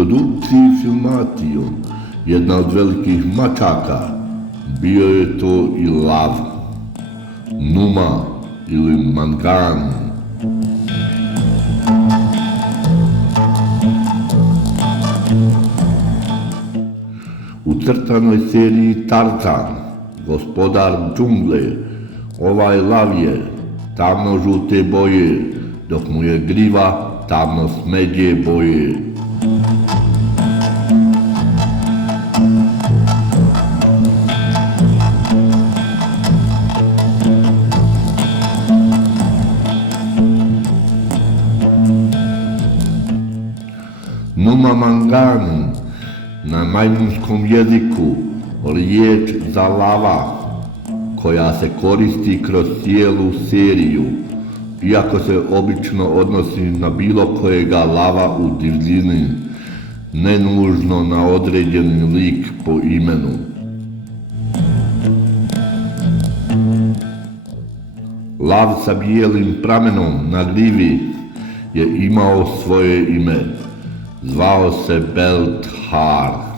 produkciji Filmation, jedna od velikih mačaka, bio je to i lav, Numa ili Mangan. U crtanoj seriji Tarzan, gospodar džungle, ovaj lav je tamno-žute boje, dok mu je griva tamno-smeđe boje. Numa Mangan, na majmunskom jeziku riječ za lava, koja se koristi kroz cijelu seriju, iako se obično odnosi na bilo kojega lava u divljini, ne nužno na određeni lik po imenu. Lav sa bijelim pramenom na grivi je imao svoje ime. Zvao se Belthar.